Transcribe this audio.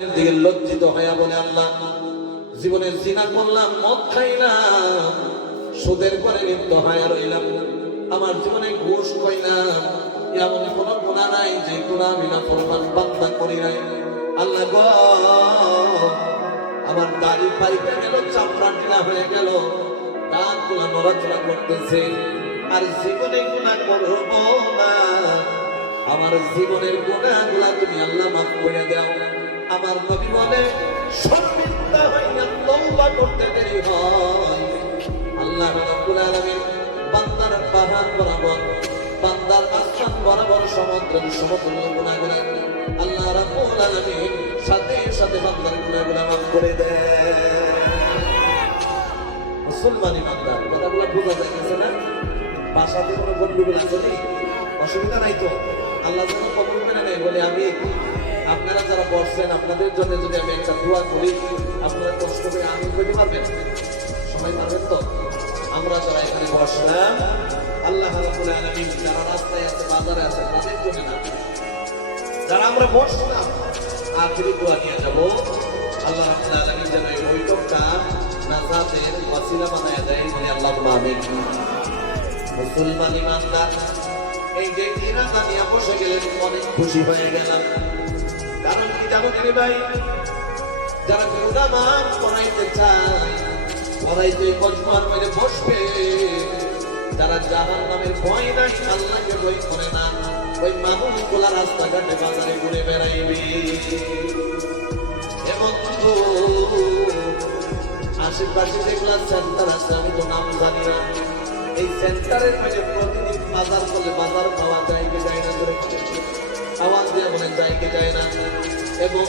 দিকে লজ্জিত হয়ে বলে, আল্লাহ জীবনে জিনা করলাম, মদ খাইলাম, সুদের করে লিপ্ত হয়ে রইলাম, আমার জীবনে ঘুষ খাইলাম, এমন কোন গুনাহ নাই যে গুনাহ আমি না ফরমান বান্দা করি নাই। আল্লাহ গো, আমার দাড়ি পাইতে গেল, চামড়া ঢিলা হয়ে গেল, দাঁতগুলো নড়াচড়া করতেছে, আর জীবনে গুনাহ করব না। আমার জীবনের গুনাহগুলা তুমি আল্লাহ মাফ করে দাও। আমার নবী বলে, শর্মিন্দা হইয়া তওবা করতে দেরি হয়, আল্লাহ রাব্বুল আলামিন বান্দার পাহাড় বরাবর, বান্দার আসমান বরাবর সমুদ্রের সমতুল্য গুনাহগুলা আল্লাহ রাব্বুল আলামিন সাথে সাথে বান্দার গুনাহগুলা মাফ করে দেয়। মুসলমানি বান্দা, কথাগুলো বোঝা যাইতেছে না? বাসাতে কোনো গন্ডগোল আছে নি? অসুবিধা নাই তো? আল্লাহ যেন কবুল করে নেয় বলে আমি। আপনারা যারা বসছেন, আপনাদের জন্য যদি আমি একটা দোয়া করি, আপনারা কষ্ট করে আমিন করতে পারবেন? সবাই পারবেন তো? আমরা যারা এখানে বসলাম, আল্লাহ রাব্বুল আলামিন যারা রাস্তায় আছে, বাজারে আছে, তাদের জন্য না, যারা আমরা বসলাম, আখিরি দোয়া নিয়ে যাব। আল্লাহ রাব্বুল আলামিন যেন এই বৈঠকটা নাজাতের ওয়াসিলা বানায় দেয়, বলে আল্লাহুম্মা আমিন। মুসলমান ইমানদার, এই যে ইরাদা নিয়ে বসে গেলেন, অনেক খুশি হয়ে গেলাম। কারণ কি জানো রে ভাই, যারা গুনাহ মাফ করাইতে চায়, করাইতে মজমার মধ্যে বসবে, যারা জাহান্নামের ভয় নাই, আল্লাহকে ভয় করে না, ওই মানুষগুলা রাস্তাঘাটে বাজারে ঘুরে বেড়াইবে। এবং আশেপাশে যেগুলা সেন্টার আছে, আমি তো নাম জানি না, এই সেন্টারের মধ্যে প্রতিদিন বাজার করলে বাজার পাওয়া যায় কি যায় না, আওয়াজ দিয়ে বলেন যায় কি যায় না। এবং